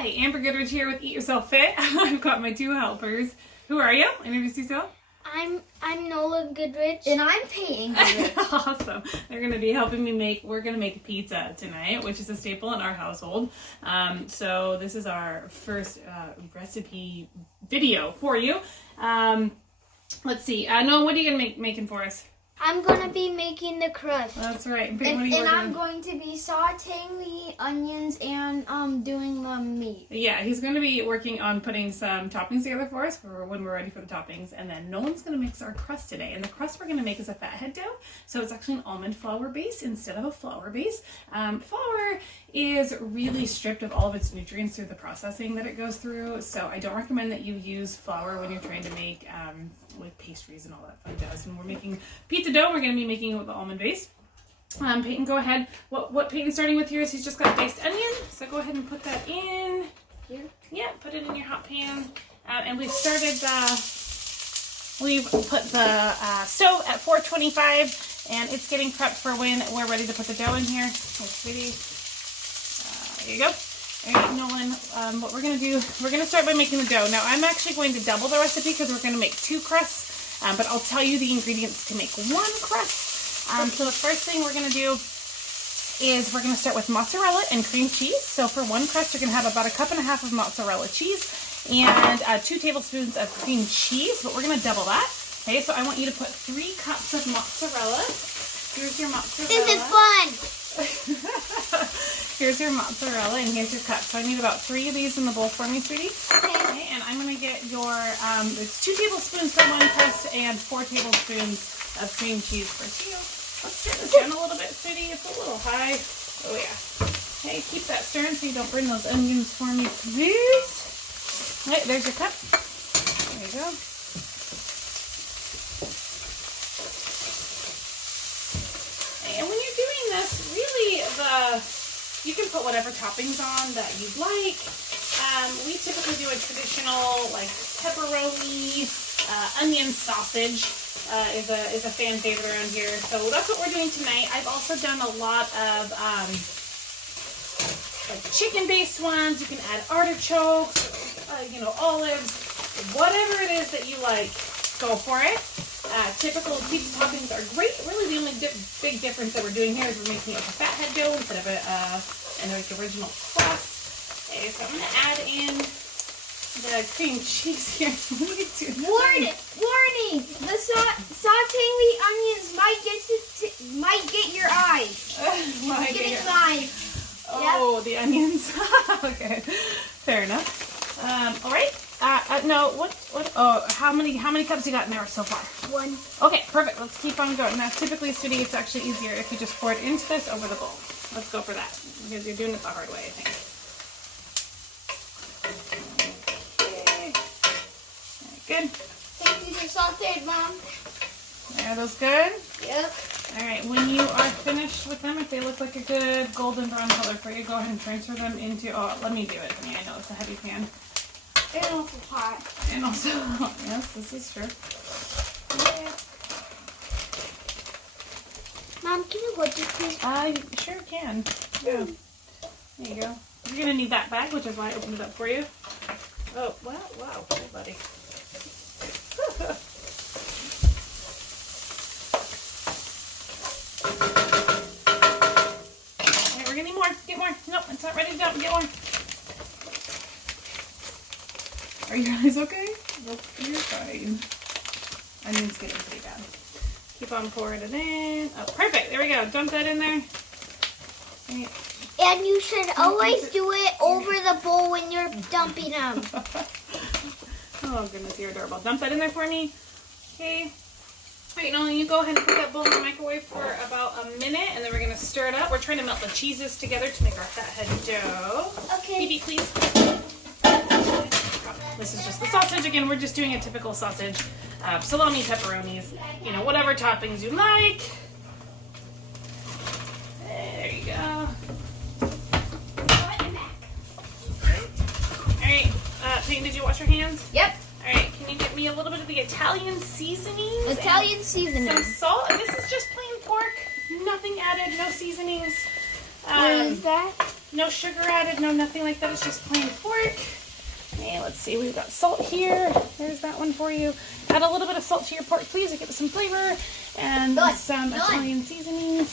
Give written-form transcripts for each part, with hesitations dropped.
Hi, Amber Goodrich here with Eat Yourself Fit. I've got my two helpers. Who are you? Introduce yourself. I'm Nola Goodrich. And I'm Peyton Goodrich. Awesome. They're going to be helping me we're going to make pizza tonight, which is a staple in our household. So this is our first recipe video for you. Let's see. Nola, what are you going to be making for us? I'm going to be making the crust. That's right. And I'm going to be sauteing the onions and doing the meat. Yeah, he's going to be working on putting some toppings together for us for when we're ready for the toppings. And then Nolan's going to mix our crust today. And the crust we're going to make is a Fathead dough. So it's actually an almond flour base instead of a flour base. Flour is really stripped of all of its nutrients through the processing that it goes through. So I don't recommend that you use flour when you're trying to make like pastries and all that fun jazz. And we're making pizza dough. We're going to be making it with the almond base. Peyton, go ahead. What Peyton's starting with here is he's just got diced onion. So go ahead and put that in. Here? Yeah, put it in your hot pan. And we've started we've put the stove at 425 and it's getting prepped for when we're ready to put the dough in here. Okay, sweetie. There you go. All right, Nolan, what we're going to do, we're going to start by making the dough. Now, I'm actually going to double the recipe because we're going to make two crusts, but I'll tell you the ingredients to make one crust. So the first thing we're going to do is we're going to start with mozzarella and cream cheese. So for one crust, you're going to have about 1.5 cups of mozzarella cheese and 2 tablespoons of cream cheese, but we're going to double that. Okay, so I want you to put 3 cups of mozzarella. Here's your mozzarella. This is fun. Here's your mozzarella and here's your cup. So I need about 3 of these in the bowl for me, sweetie. Okay, and I'm going to get your, it's 2 tablespoons for one crust and 4 tablespoons of cream cheese for 2. Let's turn this down a little bit, sweetie. It's a little high. Oh, yeah. Okay, keep that stirring so you don't burn those onions for me, please. Okay, there's your cup. There you go. And when you're doing this, really you can put whatever toppings on that you'd like. We typically do a traditional like pepperoni, onion sausage is a fan favorite around here. So that's what we're doing tonight. I've also done a lot of like chicken-based ones. You can add artichokes, olives, whatever it is that you like. Go for it. Typical pizza toppings are great. Really, the only big difference that we're doing here is we're making it with a Fathead dough instead of an original crust. Okay, so I'm going to add in the cream cheese here. What are you doing? Warning! The sauteing the onions might get your eyes. Might Get get inside. Oh, Yep. the onions. Okay, fair enough. All right. No, what? Oh, how many cups you got in there so far? 1. Okay, perfect. Let's keep on going. Now, typically, sweetie, it's actually easier if you just pour it into this over the bowl. Let's go for that because you're doing it the hard way, I think. Okay. Good. Thank you for sauteed, Mom. Are those good? Yep. All right. When you are finished with them, if they look like a good golden brown color for you, go ahead and transfer them into. Oh, let me do it. I know it's a heavy pan. And also hot. And also, yes, this is true. Yeah. Mom, can you hold this, please? I sure can. Yeah. There you go. You're going to need that bag, which is why I opened it up for you. Oh, wow. Hey, buddy. Okay, we're going to need more. Get more. Nope, it's not ready to dump. Get more. Are your eyes okay? Nope, you're fine. Onion's getting pretty bad. Keep on pouring it in. Oh, perfect. There we go. Dump that in there. Right. And you should always do it over the bowl when you're dumping them. Oh, goodness, you're adorable. Dump that in there for me. Okay. Wait, Nolan, you go ahead and put that bowl in the microwave for about a minute, and then we're going to stir it up. We're trying to melt the cheeses together to make our Fathead dough. Okay. Phoebe, please. This is just the sausage. Again, we're just doing a typical sausage. Salami, pepperonis, whatever toppings you like. There you go. Alright, Peyton, did you wash your hands? Yep. Alright, can you get me a little bit of the Italian seasonings? Italian seasoning. Some salt, and this is just plain pork. Nothing added, no seasonings. What is that? No sugar added, no nothing like that. It's just plain pork. Okay, let's see. We've got salt here. There's that one for you. Add a little bit of salt to your pork, please, to give it some flavor. And some Italian seasonings.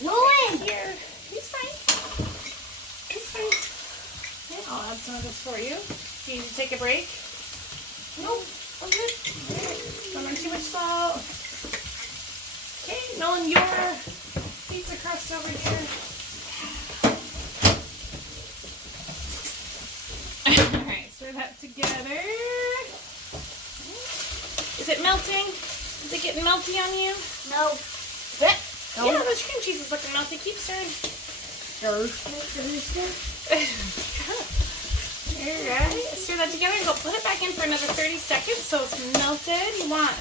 Here. It's fine. It's fine. Okay, I'll add some of this for you. Do you need to take a break? No. I'm good. Don't want too much salt. Okay, Nolan, your pizza crust over here. Alright, stir that together. Is it melting? Is it getting melty on you? No. Yeah, the cream cheese is looking melty. Keep stirring. Alright, stir that together and go put it back in for another 30 seconds so it's melted. You want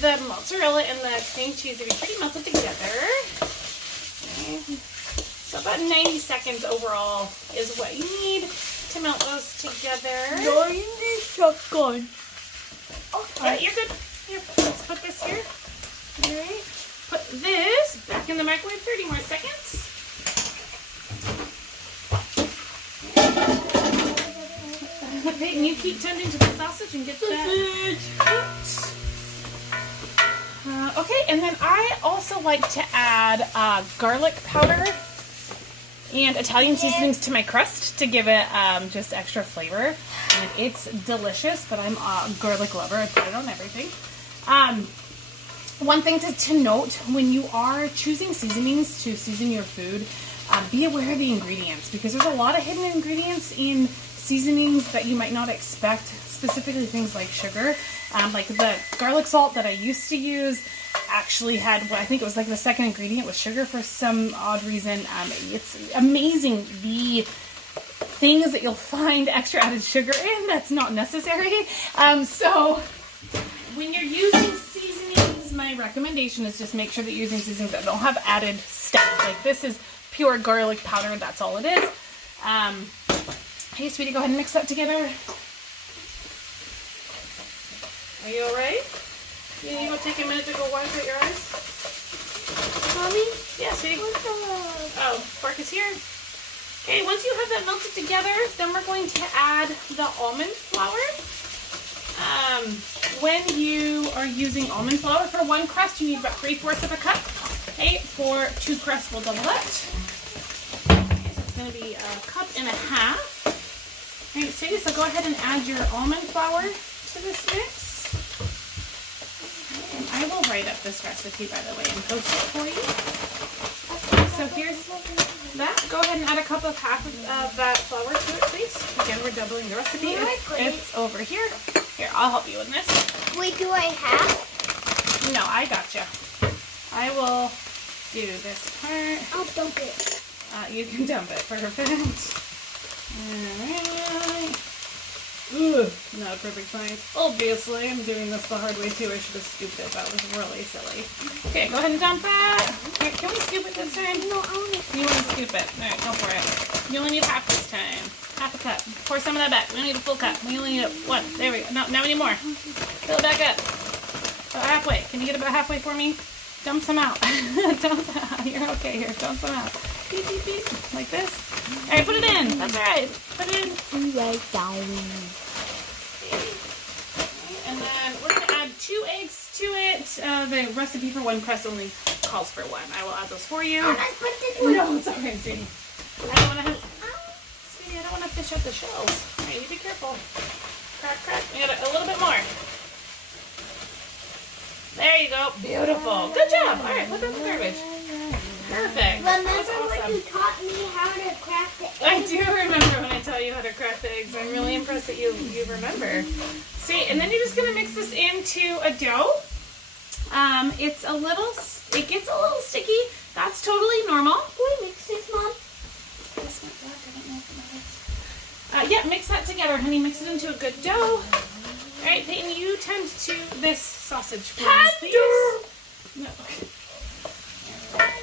the mozzarella and the cream cheese to be pretty melted together. Okay. So about 90 seconds overall is what you need to melt those together. 90 seconds. Yeah, you're good. Here, let's put this here. Alright. Put this back in the microwave 30 more seconds. Okay, and you keep tending to the sausage and get that cooked. Okay, and then I also like to add garlic powder and Italian seasonings to my crust to give it just extra flavor. And it's delicious, but I'm a garlic lover. I put it on everything. One thing to note, when you are choosing seasonings to season your food, be aware of the ingredients because there's a lot of hidden ingredients in seasonings that you might not expect, specifically things like sugar. Like the garlic salt that I used to use actually had, I think it was like the second ingredient was sugar for some odd reason. It's amazing the things that you'll find extra added sugar in that's not necessary. So when you're using seasonings, my recommendation is just make sure that you're using seasonings that don't have added stuff. Like this is pure garlic powder, that's all it is. Hey, sweetie, go ahead and mix that together. Are you alright? You want to take a minute to go wipe out your eyes? Mommy? Yeah, sweetie. Oh, pork is here. Okay, once you have that melted together, then we're going to add the almond flour. When you are using almond flour for one crust, you need about 3/4 of a cup. Okay, for 2 crusts, we'll double that. Okay, so it's going to be 1.5 cups. All right, Sadie, so go ahead and add your almond flour to this mix. And I will write up this recipe, by the way, and post it for you. So here's that. Go ahead and add half of that flour to it, please. Again, we're doubling the recipe. It's over here. Here, I'll help you with this. Wait, do I have? No, I gotcha. I will do this part. I'll dump it. You can dump it. Perfect. Alright. Ugh, not a perfect science. Obviously, I'm doing this the hard way too. I should have scooped it. That was really silly. Okay, go ahead and dump that. Here, can we scoop it this time? No, I want to. You want to scoop it? Alright, go for it. You only need half this time. Half a cup. Pour some of that back. We don't need a full cup. We only need one. There we go. No, now we need more. Fill it back up. About halfway. Can you get about halfway for me? Dump some out. Dump some out. You're okay here. Dump some out. Beep, beep, beep. Like this. Alright, put it in. That's alright. Put it in. Right down. And then we're going to add 2 eggs to it. The recipe for one crust only calls for 1. I will add those for you. No, it's okay, sweetie. I don't want to fish out the shells. Alright, you be careful. Crack, crack. We got a little bit more. There you go. Beautiful. Good job. Alright, put that in the garbage. Perfect. Remember Awesome. when you taught me how to crack the eggs? I do remember when I tell you how to crack the eggs. I'm really impressed that you remember. See, and then you're just going to mix this into a dough. It gets a little sticky. That's totally normal. Can we mix this, Mom? This went black. I don't know if it matters. Yeah, mix that together, honey. Mix it into a good dough. All right, Peyton, you tend to this sausage for me, please. No. All right.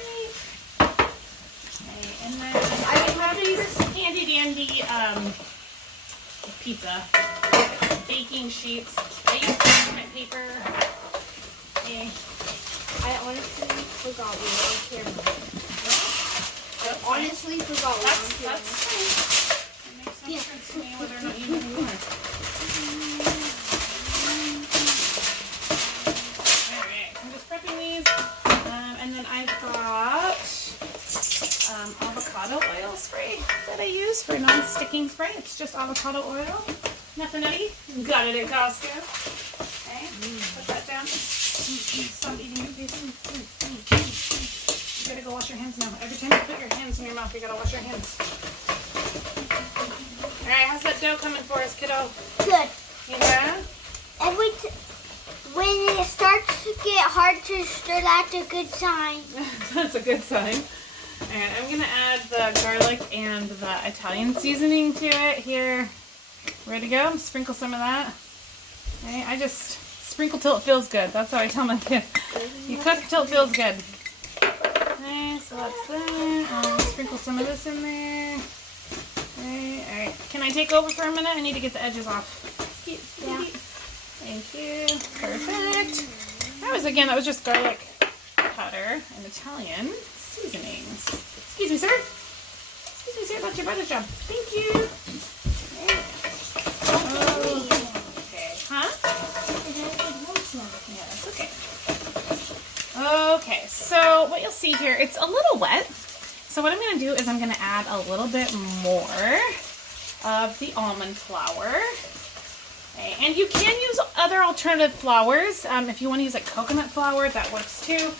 And then I have these handy dandy pizza baking sheets. I use parchment paper. Okay. I honestly forgot we were on camera. That's fine. honestly forgot what I'm doing. That's fine. It makes no sense to me whether or not you know who you are. Alright, I'm just prepping these. And then I've got avocado oil spray that I use for non-sticking spray. It's just avocado oil. Nothing nutty. Got it at Costco. Okay, put that down. Stop eating your piece. You gotta go wash your hands now. Every time you put your hands in your mouth, you gotta wash your hands. Alright, how's that dough coming for us, kiddo? Good. Yeah? When it starts to get hard to stir, that's a good sign. That's a good sign. Alright, I'm gonna add the garlic and the Italian seasoning to it here. Ready to go? Sprinkle some of that. Okay, I just sprinkle till it feels good. That's how I tell my kids. You cook till it feels good. Okay, so that's that. Sprinkle some of this in there. Okay, alright. Can I take over for a minute? I need to get the edges off. Yeah. Thank you. Perfect. That was just garlic powder and Italian seasonings. Excuse me, sir. Excuse me, sir. That's your brother's job. Thank you. Okay. Huh? Yeah, that's okay. Okay, so what you'll see here, it's a little wet. So what I'm going to do is I'm going to add a little bit more of the almond flour. Okay, and you can use other alternative flours. If you want to use like coconut flour, that works too.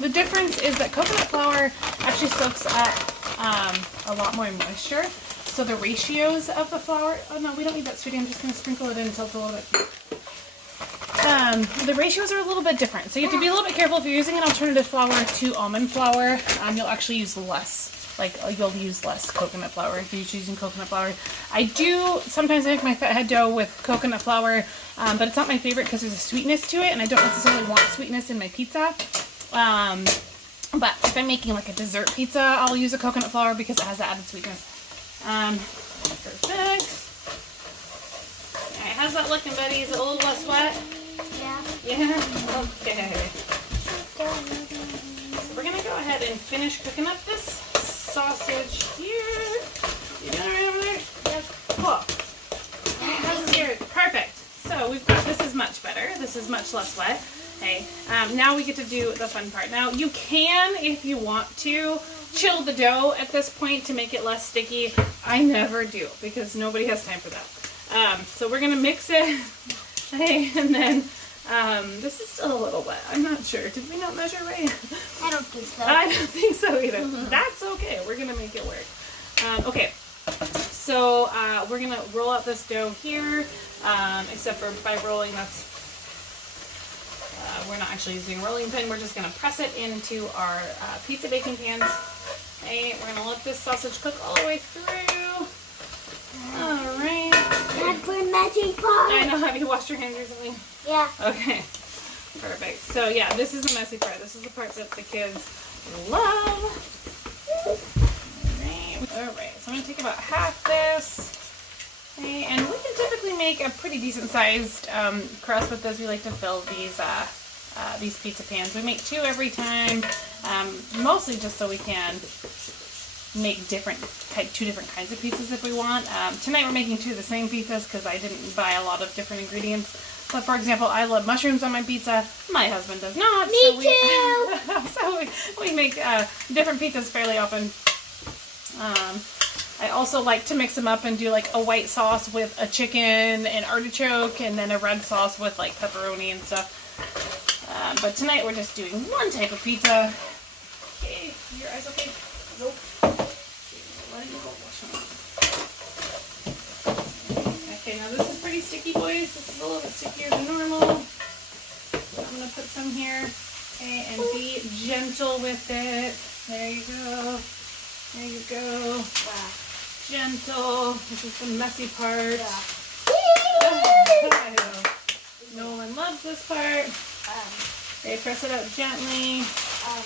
The difference is that coconut flour actually soaks up a lot more moisture. So the ratios of the flour, oh no, we don't need that, sweetie. I'm just going to sprinkle it in until it's a little bit. The ratios are a little bit different. So you have to be a little bit careful if you're using an alternative flour to almond flour. You'll actually use less. You'll use less coconut flour if you're using coconut flour. I do sometimes make my Fathead dough with coconut flour, but it's not my favorite because there's a sweetness to it, and I don't necessarily want sweetness in my pizza. But if I'm making like a dessert pizza, I'll use a coconut flour because it has the added sweetness. Perfect. Alright, how's that looking, buddy? Is it a little less wet? Yeah. Yeah? Okay. So we're going to go ahead and finish cooking up this sausage here. You got it right over there? Yep. Cool. How's it here? Perfect. So we've got, this is much better. This is much less wet. Okay. Now we get to do the fun part. Now you can, if you want to, chill the dough at this point to make it less sticky. I never do because nobody has time for that. So we're gonna mix it, okay, and then this is still a little wet. I'm not sure. Did we not measure right? I don't think so. I don't think so either. That's okay. We're gonna make it work. Okay. So we're gonna roll out this dough here, except for by rolling, that's we're not actually using a rolling pin. We're just going to press it into our pizza baking pans. Okay, we're going to let this sausage cook all the way through. All right. That's for messy part. I know. Have you washed your hands recently? Yeah. Okay. Perfect. So yeah, this is the messy part. This is the part that the kids love. All right. So I'm going to take about half this. Okay, and we can typically make a pretty decent sized crust with this. We like to fill these pizza pans. We make 2 every time, mostly just so we can make 2 different kinds of pizzas if we want. Tonight we're making 2 of the same pizzas because I didn't buy a lot of different ingredients. But for example, I love mushrooms on my pizza. My husband does not. Me too! So we make different pizzas fairly often. I also like to mix them up and do like a white sauce with a chicken and artichoke, and then a red sauce with like pepperoni and stuff. But tonight we're just doing one type of pizza. Okay, your eyes okay? Nope. Let it go. Okay, now this is pretty sticky, boys. This is a little bit stickier than normal. So I'm gonna put some here. Okay, and be gentle with it. There you go. There you go. Wow. Gentle. This is the messy part. Yeah. Nolan loves this part. Okay, press it out gently.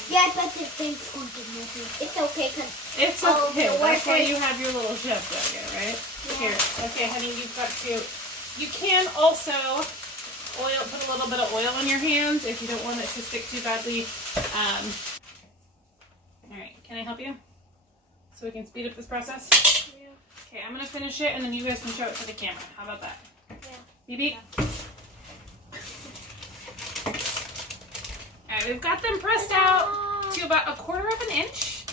Yeah, I bet this thing's going to be messy. It's okay, because it's okay. That's why you have your little chef burger, right? Yeah. Here. Okay, honey, you've got to. You can also put a little bit of oil on your hands if you don't want it to stick too badly. All right. Can I help you? So we can speed up this process? Yeah. Okay, I'm going to finish it and then you guys can show it to the camera. How about that? Yeah. Beep beep. Alright, we've got them pressed out to about 1/4 of an inch.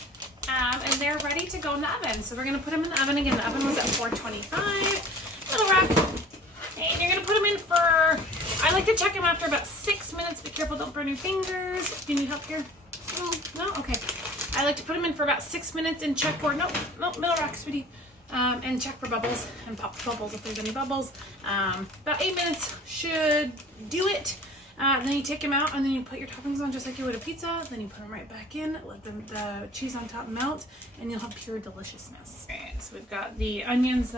And they're ready to go in the oven. So we're going to put them in the oven again. The oven was at 425. Little rack. And you're going to put them in for, I like to check them after about 6 minutes. Be careful, don't burn your fingers. Do you need help here? No? Okay. I like to put them in for about 6 minutes and check for, nope, middle rack, sweetie. And check for bubbles and pop bubbles if there's any bubbles. About 8 minutes should do it. Then you take them out and then you put your toppings on just like you would a pizza. Then you put them right back in, let the cheese on top melt, and you'll have pure deliciousness. Alright, so we've got the onions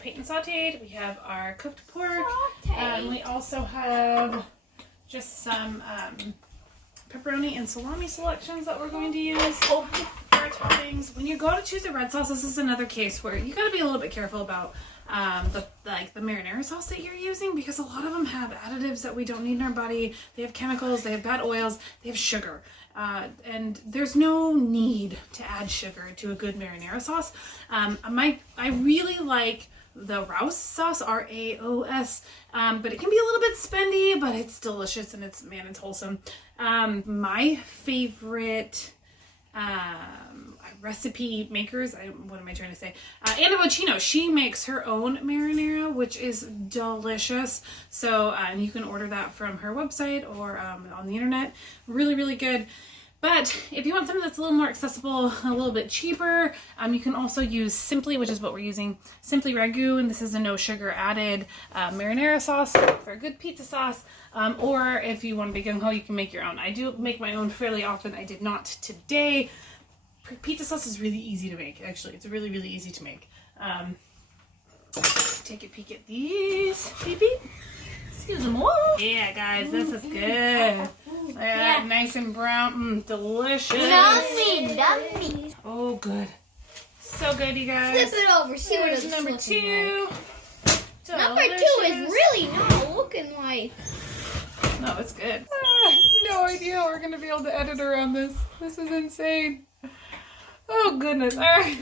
Peyton sauteed. We have our cooked pork. We also have just some pepperoni and salami selections that we're going to use for our toppings. When you go to choose a red sauce, this is another case where you got to be a little bit careful about the marinara sauce that you're using, because a lot of them have additives that we don't need in our body. They have chemicals, they have bad oils, they have sugar, and there's no need to add sugar to a good marinara sauce. I really like the Rouse sauce, R-A-O-S, but it can be a little bit spendy, but it's delicious and it's wholesome. My favorite recipe makers, what am I trying to say? Anna Vocino, she makes her own marinara, which is delicious. So you can order that from her website or on the internet. Really, really good. But if you want something that's a little more accessible, a little bit cheaper, you can also use Simply, which is what we're using, Simply Ragu, and this is a no sugar added marinara sauce for a good pizza sauce. Or if you want to be gung-ho, you can make your own. I do make my own fairly often. I did not today. Pizza sauce is really easy to make, actually. It's really, really easy to make. Take a peek at these. Beep, beep. Excuse me. Yeah, guys, this is good. Yeah, nice and brown. Delicious. Yummy. Oh, good. So good, you guys. Flip it over. See what There's it's number looking 2. like. Number 2 is really not looking like. No, it's good. No idea how we're going to be able to edit around this. This is insane. Oh, goodness. All right.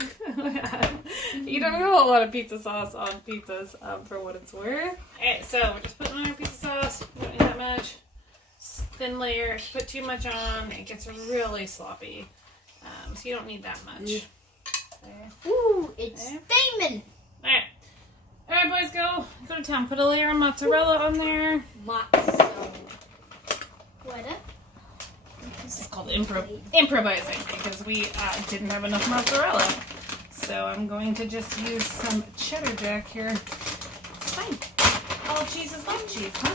You don't know a lot of pizza sauce on pizzas, for what it's worth. All right, so we're just putting on our pizza sauce. We don't need that much. Thin layer. If you put too much on, it gets really sloppy. So you don't need that much. Okay. Ooh, it's steaming. All right. All right, boys, go to town. Put a layer of mozzarella on there. Mozzarella. This is called improvising because we didn't have enough mozzarella. So I'm going to just use some cheddar jack here. It's fine. All cheeses like cheese, huh?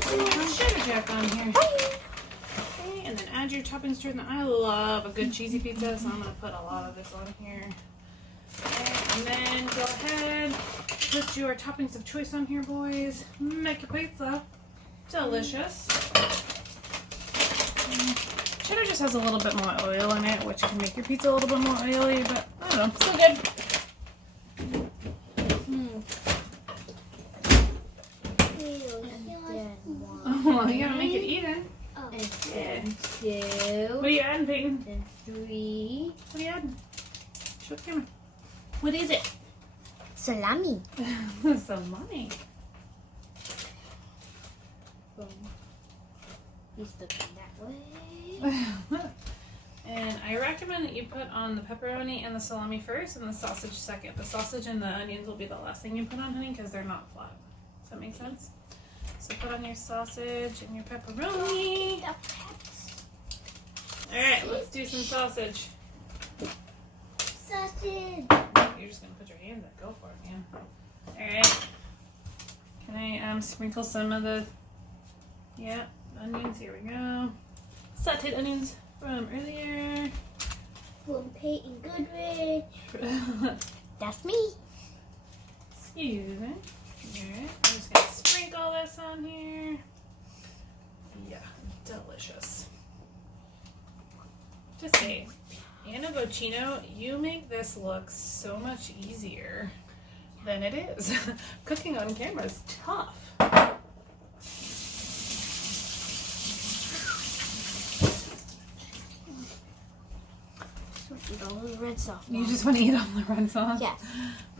Put a little cheddar jack on here. Okay, and then add your toppings to it. I love a good cheesy pizza, so I'm going to put a lot of this on here. Okay, and then go ahead, put your toppings of choice on here, boys. Make your pizza delicious. Cheddar just has a little bit more oil in it, which can make your pizza a little bit more oily, but I don't know, still good. Oh, you gotta make it even. And 2. What are you adding, Peyton? And 3. What are you adding? Show the camera. What is it? Salami. Salami. Boom. He's looking that way. And I recommend that you put on the pepperoni and the salami first and the sausage second. The sausage and the onions will be the last thing you put on, honey, because they're not flat. Does that make sense? So put on your sausage and your pepperoni. Alright, let's do some sausage. Sausage. You're just going to put your hands up. Go for it, man. Alright. Can I sprinkle some of the... Yeah, onions. Here we go. Sauteed onions from earlier. From Peyton Goodrich. That's me. Excuse me. Alright, I'm just going to sprinkle this on here. Yeah, delicious. Just say, Anna Vocino, you make this look so much easier than it is. Cooking on camera is tough. all the red sauce. You just want to eat all the red sauce? Yes.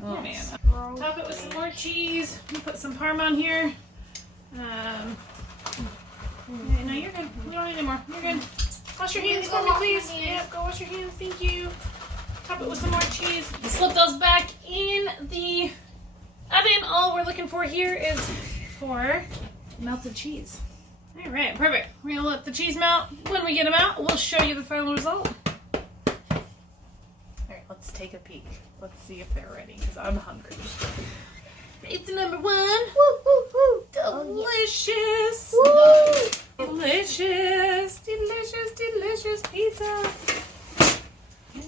Oh Yes. man. Top it with some more cheese. We put some parm on here. Yeah, no, you're good. We don't need any more. You're good. Wash your hands for me, please. Yep, go wash your hands. Thank you. Top it with some more cheese. Slip those back in the oven. All we're looking for here is for melted cheese. All right, perfect. We're gonna let the cheese melt. When we get them out, we'll show you the final result. All right, let's take a peek. Let's see if they're ready, because I'm hungry. It's number 1. Woo, woo, woo. Delicious. Woo. Delicious. Delicious, delicious pizza. Yeah.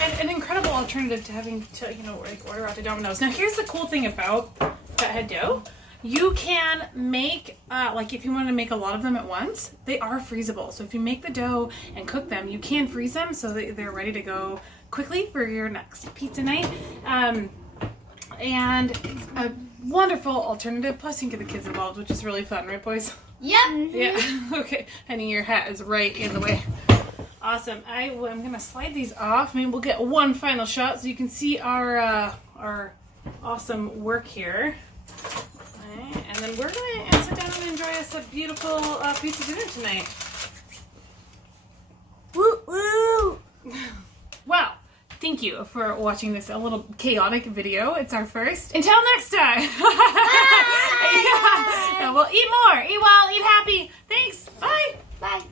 And an incredible alternative to having to, like order out the Domino's. Now, here's the cool thing about Fathead dough. You can make, like if you want to make a lot of them at once, they are freezable. So if you make the dough and cook them, you can freeze them so that they're ready to go quickly for your next pizza night. And it's a wonderful alternative. Plus, you can get the kids involved, which is really fun, right, boys? Yep. Yeah. Okay. Honey, your hat is right in the way. Awesome. I'm gonna slide these off. Maybe we'll get one final shot so you can see our awesome work here. Right. And then we're gonna sit down and enjoy us a beautiful pizza dinner tonight. Woo, woo. Wow. Thank you for watching this a little chaotic video. It's our first. Until next time. Bye. Yeah. We'll eat more. Eat well. Eat happy. Thanks. Bye. Bye.